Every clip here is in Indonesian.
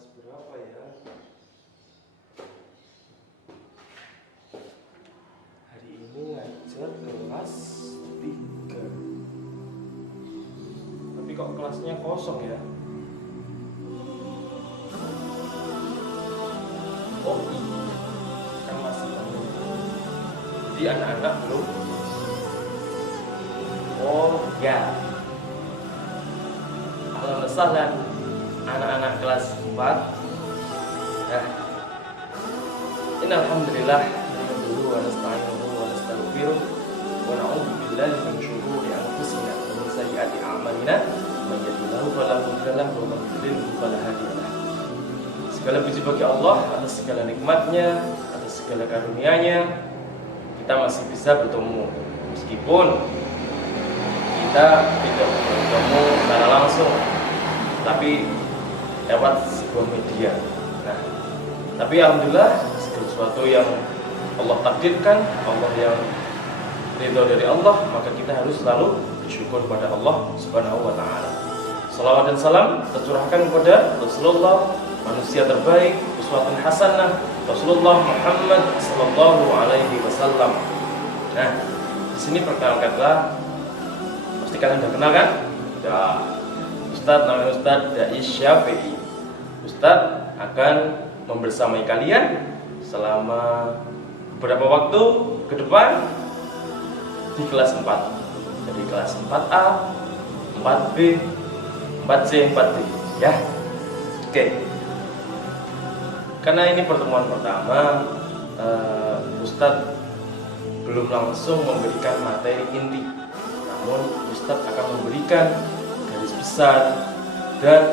kelas berapa ya? Hari ini ngajar kelas 3. Tapi kok kelasnya kosong ya? Oh iya, kan masih penuh. Jadi anak-anak belum? Oh ya. Ahlan wa sahlan anak-anak kelas 4. Nah, innal hamdalillah nahmaduhu wa nasta'inuhu wa nastaghfiruh wa na'udzu billahi min shururi anfusina wa min sayyiati a'malina may yahdihillahu fala mudilla lahu wa man yudlil fala hadiya lahu. Segala puji bagi Allah atas segala nikmatnya, atas segala karunia-Nya. Kita masih bisa bertemu meskipun kita tidak bertemu secara langsung, tapi lewat sebuah media. Nah, tapi alhamdulillah segala sesuatu yang Allah takdirkan, Allah yang ridho dari Allah, maka kita harus selalu bersyukur kepada Allah Subhanahu wa taala. Salawat dan salam tercurahkan kepada Rasulullah, manusia terbaik, uswatun hasanah, Rasulullah Muhammad sallallahu alaihi wasallam. Nah, di sini perkenalkanlah, pasti kalian udah kenal kan? Ya, Ustadz namanya Ustadz Dai Syafi'i. Ustadz akan membersamai kalian selama beberapa waktu ke depan di kelas 4. Jadi kelas 4A, 4B, 4C, 4D ya. Oke. Karena ini pertemuan pertama, Ustadz belum langsung memberikan materi inti. Namun Ustadz akan memberikan garis besar dan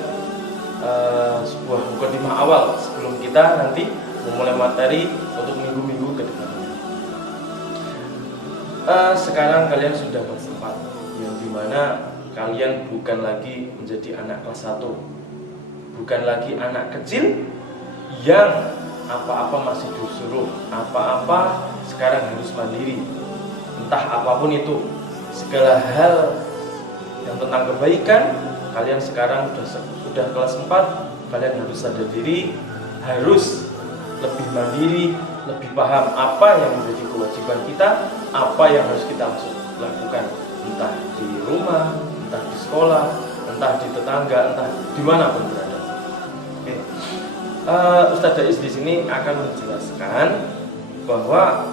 sebuah mukadimah awal sebelum kita nanti memulai materi untuk minggu-minggu ke depannya. Sekarang kalian sudah kelas 4, yang dimana kalian bukan lagi menjadi anak kelas 1, bukan lagi anak kecil yang apa-apa masih disuruh, apa-apa sekarang harus mandiri, entah apapun itu, segala hal yang tentang kebaikan. Kalian sekarang sudah kelas 4, kalian harus sadar diri, harus lebih mandiri, lebih paham apa yang menjadi kewajiban kita, apa yang harus kita lakukan, entah di rumah, entah di sekolah, entah di tetangga, entah dimanapun berada. Oke. Ustadz Dais di sini akan menjelaskan bahwa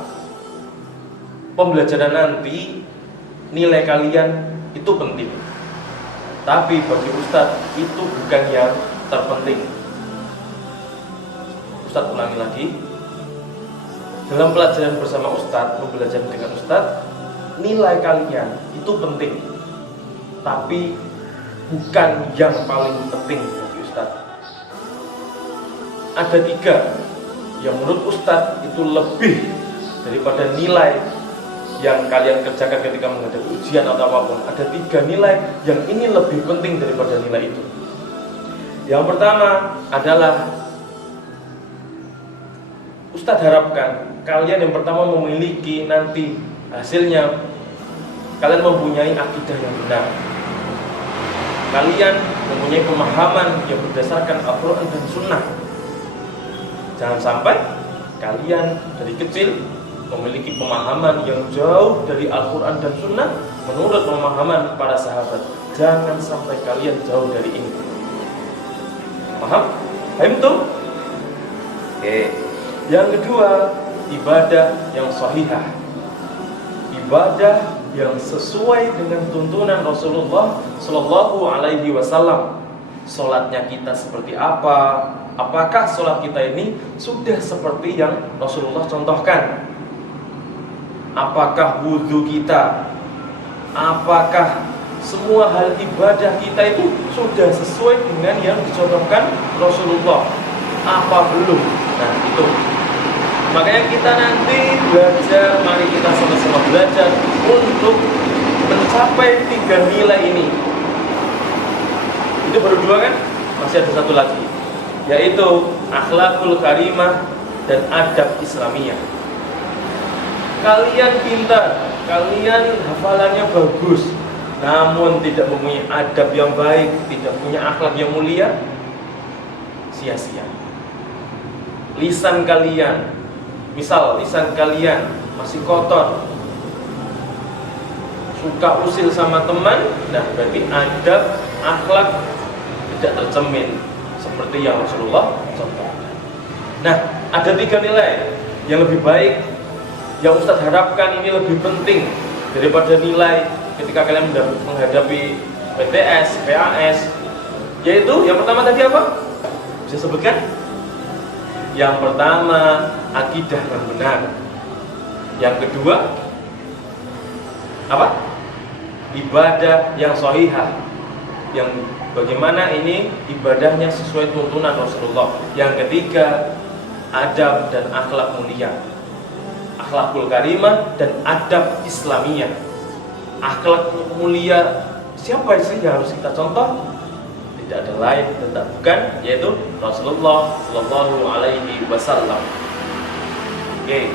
pembelajaran nanti nilai kalian itu penting. Tapi bagi Ustadz itu bukan yang terpenting. Ustadz ulangi lagi. Dalam pelajaran bersama Ustadz, pembelajaran dengan Ustadz, nilai kalian itu penting. Tapi bukan yang paling penting bagi Ustadz. Ada 3 yang menurut Ustadz itu lebih daripada nilai yang kalian kerjakan ketika menghadapi ujian atau apapun. Ada 3 nilai yang ini lebih penting daripada nilai itu. Yang pertama adalah Ustadz harapkan kalian yang pertama memiliki nanti hasilnya kalian mempunyai akidah yang benar. Kalian mempunyai pemahaman yang berdasarkan Al-Quran dan Sunnah. Jangan sampai kalian dari kecil memiliki pemahaman yang jauh dari Al-Quran dan Sunnah menurut pemahaman para sahabat. Jangan sampai kalian jauh dari ini. Paham? Paham tuh? Oke. Yang kedua, ibadah yang sahihah, ibadah yang sesuai dengan tuntunan Rasulullah Shallallahu Alaihi Wasallam. Solatnya kita seperti apa? Apakah solat kita ini sudah seperti yang Rasulullah contohkan? Apakah wudhu kita, apakah semua hal ibadah kita itu sudah sesuai dengan yang dicontohkan Rasulullah? Apa belum? Nah itu. Makanya kita nanti belajar, mari kita sama-sama belajar untuk mencapai 3 nilai ini. Itu baru 2 kan? Masih ada 1 lagi, yaitu akhlakul karimah dan adab Islamiyah. Kalian pintar, kalian hafalannya bagus, namun tidak mempunyai adab yang baik, tidak punya akhlak yang mulia, sia-sia. Lisan kalian, misal lisan kalian masih kotor, suka usil sama teman, nah berarti adab, akhlak tidak tercermin seperti yang Rasulullah contohkan. Nah, ada 3 nilai yang lebih baik yang Ustadz harapkan ini lebih penting daripada nilai ketika kalian menghadapi PTS, PAS, yaitu yang pertama tadi apa? Bisa sebutkan? Yang pertama, akidah yang benar. Yang kedua, apa? Ibadah yang shahihah, yang bagaimana ini ibadahnya sesuai tuntunan Rasulullah. Yang ketiga, adab dan akhlak mulia, akhlakul karimah dan adab islamiyah. Akhlak mulia siapa sih yang harus kita contoh? Tidak ada lain dan bukan, yaitu Rasulullah Shallallahu Alaihi Wasallam. Oke,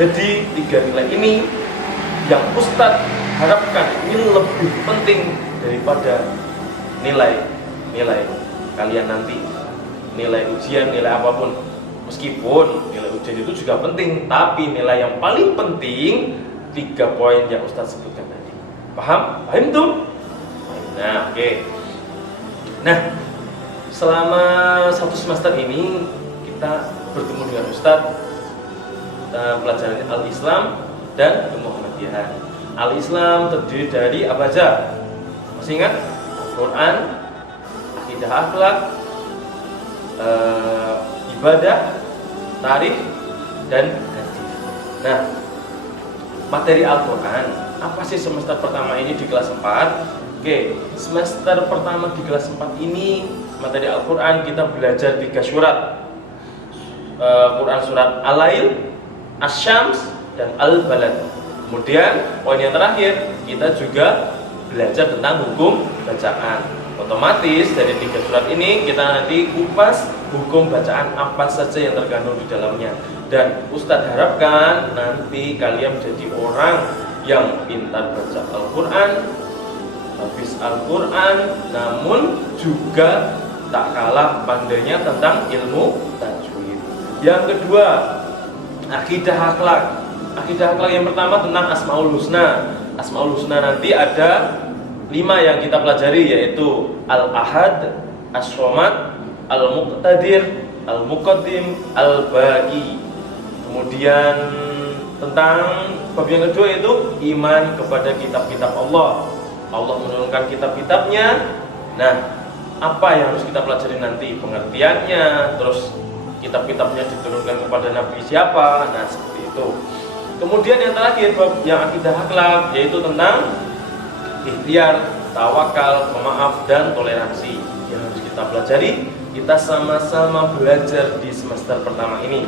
jadi 3 nilai ini yang Ustadz harapkan ini lebih penting daripada nilai kalian nanti, nilai ujian, nilai apapun. Meskipun nilai ujian itu juga penting, tapi nilai yang paling penting 3 poin yang Ustadz sebutkan tadi. Paham? Paham tuh? Nah, oke. Nah, selama 1 semester ini kita bertemu dengan Ustadz, pelajaran Al-Islam dan Muhammadiyahan. Al-Islam terdiri dari apa aja? Masih ingat? Al-Quran, akidah, akhlak, ibadah, tarikh, dan hadis. Nah, materi Al-Quran apa sih semester pertama ini di kelas 4? Oke, semester pertama di kelas 4 ini materi Al-Quran kita belajar 3 surat. Quran surat Al-Lail, Asy-Syams, dan Al-Balad. Kemudian poin yang terakhir kita juga belajar tentang hukum bacaan. Otomatis dari 3 surat ini kita nanti kupas hukum bacaan apa saja yang terkandung di dalamnya. Dan Ustadz harapkan nanti kalian menjadi orang yang pintar baca Al-Quran, hafiz Al-Quran, namun juga tak kalah pandainya tentang ilmu tajwid. Yang kedua, akidah akhlak. Akidah akhlak yang pertama tentang Asmaul Husna. Asmaul Husna nanti ada 5 yang kita pelajari, yaitu Al-Ahad, As-Somad, Al-Muqtadir, Al-Muqaddim, Al-Baqi. Kemudian tentang bab yang kedua itu iman kepada kitab-kitab Allah. Allah menurunkan kitab-kitabnya. Nah, apa yang harus kita pelajari nanti? Pengertiannya, terus kitab-kitabnya diturunkan kepada Nabi siapa? Nah, seperti itu. Kemudian yang terakhir, bab yang akidah akhlak, yaitu tentang ikhtiar, tawakal, pemaaf, dan toleransi yang harus kita pelajari. Kita sama-sama belajar di semester pertama ini.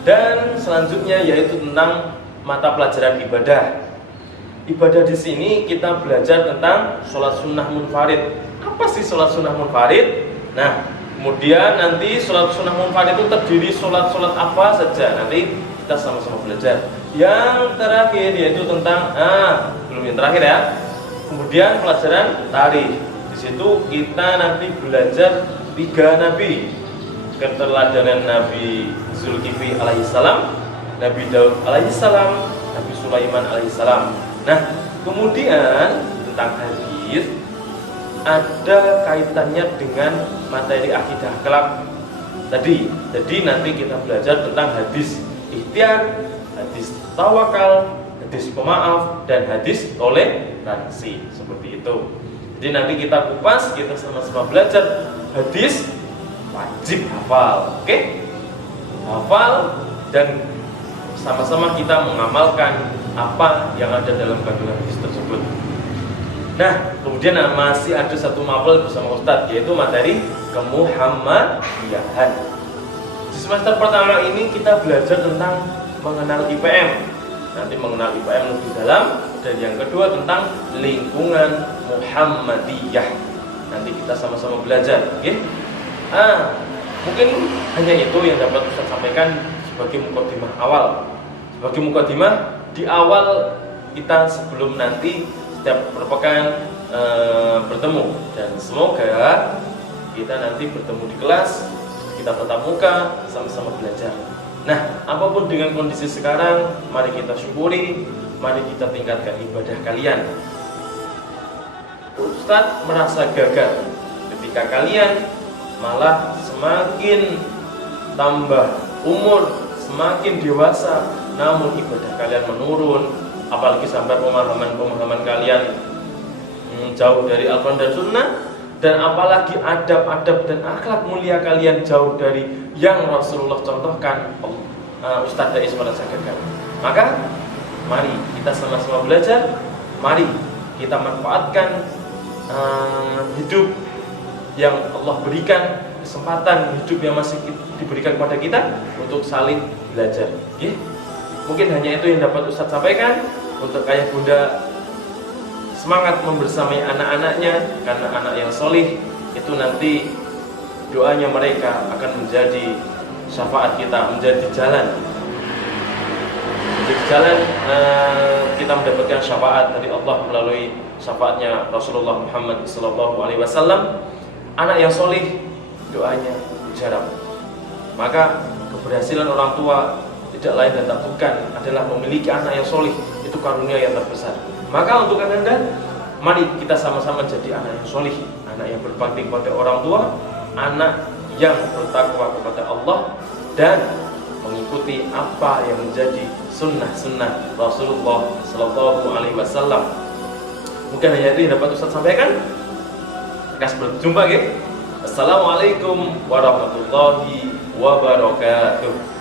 Dan selanjutnya yaitu tentang mata pelajaran ibadah. Ibadah di sini kita belajar tentang sholat sunnah munfarid. Apa sih sholat sunnah munfarid? Nah, kemudian nanti sholat sunnah munfarid itu terdiri sholat apa saja. Nanti kita sama-sama belajar. Yang terakhir yaitu tentang belum yang terakhir ya. Kemudian pelajaran tarikh. Di situ kita nanti belajar 3 nabi. Keteladanan Nabi Zulkifli alaihissalam, Nabi Daud alaihissalam, Nabi Sulaiman alaihissalam. Nah, kemudian tentang hadis ada kaitannya dengan materi akidah akhlak tadi. Jadi nanti kita belajar tentang hadis ikhtiar, hadis tawakal, hadis pemaaf, dan hadis toleransi. Seperti itu. Jadi nanti kita kupas, kita sama-sama belajar hadis wajib hafal. Oke? Hafal dan sama-sama kita mengamalkan apa yang ada dalam kandungan hadis tersebut. Nah, kemudian masih ada satu mapel bersama Ustadz, yaitu materi kemuhammadiyahan. Di semester pertama ini kita belajar tentang mengenal IPM. Nanti mengenal IPM lebih dalam. Dan yang kedua tentang lingkungan Muhammadiyah. Nanti kita sama-sama belajar. Oke? Mungkin hanya itu yang dapat Ustadz sampaikan sebagai mukadimah awal. Sebagai mukadimah di awal kita sebelum nanti setiap perpekan bertemu, dan semoga kita nanti bertemu di kelas kita tatap muka, sama-sama belajar. Nah, apapun dengan kondisi sekarang, mari kita syukuri, mari kita tingkatkan ibadah kalian. Ustadz merasa gagal ketika kalian malah semakin tambah umur, semakin dewasa, namun ibadah kalian menurun, apalagi sampai pemahaman kalian jauh dari Al-Quran dan Sunnah, dan apalagi adab-adab dan akhlak mulia kalian jauh dari yang Rasulullah contohkan. Ustadz Dais merasa gagal. Maka mari kita sama-sama belajar, mari kita manfaatkan hidup yang Allah berikan, kesempatan hidup yang masih diberikan kepada kita untuk saling belajar. Mungkin hanya itu yang dapat Ustadz sampaikan. Untuk ayah bunda semangat membersamai anak-anaknya, karena anak yang solih itu nanti doanya mereka akan menjadi syafaat kita, menjadi jalan kita mendapatkan syafaat dari Allah melalui syafaatnya Rasulullah Muhammad SAW. Anak yang solih doanya mujarab. Maka keberhasilan orang tua tidak lain dan tak bukan adalah memiliki anak yang solih. Itu karunia yang terbesar. Maka untuk Anda, mari kita sama-sama jadi anak yang solih, anak yang berbakti kepada orang tua, anak yang bertakwa kepada Allah, dan mengikuti apa yang menjadi sunnah-sunnah Rasulullah SAW. Mungkin hanya itu yang dapat Ustaz sampaikan. Kita berjumpa. Assalamualaikum warahmatullahi wabarakatuh.